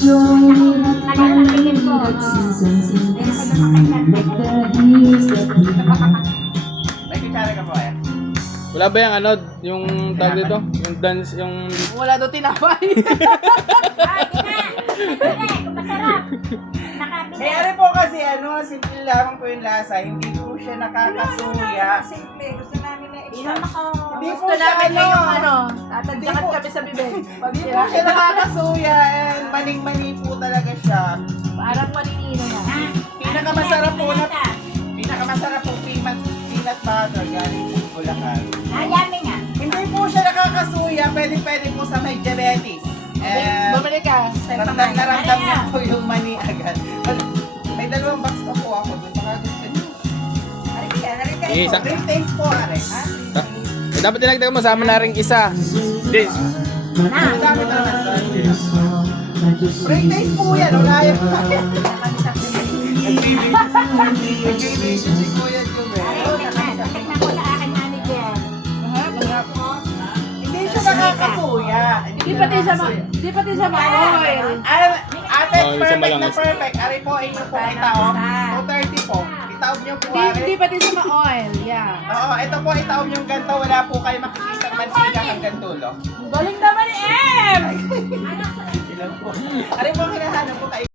Nagsasabihin ko. May kutsara ka po eh. Wala ba yung ano, yung tawag dito? Yung dance, yung... Wala daw tinapay. Ay, ina! Kung masarap. Nakabili. Eh, ano po kasi, simple lamang po yung lasa. Hindi po siya nakakasuya. Simple. Gusto namin na Inom ako. Hindi po Gusto siya namin ngayong Hindi tatagdakan po- kami sa bibig. Hindi po siya nakakasuya. And maning-mani po talaga siya. Parang maninino na. Ha? Pinakamasarap po peanut butter galing po Bulacan. Ayami nga. Hindi po siya nakakasuya. Pwede po sa may diabetes. And Bumalik ka. ramdam na ramdam niya po yung mani agad. May dalawang box pa po ako doon. Baka gusto niyo. Eh, isa. Free taste po, Are. Eh, dapat dinagdagan mo, sama na rin isa. Hindi. Ang dami na naman doon. Free taste po yan. Wala yan. Nagbibigay si Kuya Jum eh. Tingnan ko sa akin manager. Hindi siya nakakasuya. Di pati sa ma-oil. Ate, Oh, yung sa malangis. perfect. Ari po, inyo po itaob. 230 po. Itaob niyo po, Di Ari. pati sa ma-oil. Yeah. Oo, ito po, itaob niyo ganito. Wala po kayo makikita mantika hanggang dulo. Galing naman ni Em! Ilan po? Ari po, kinahanap po kayo.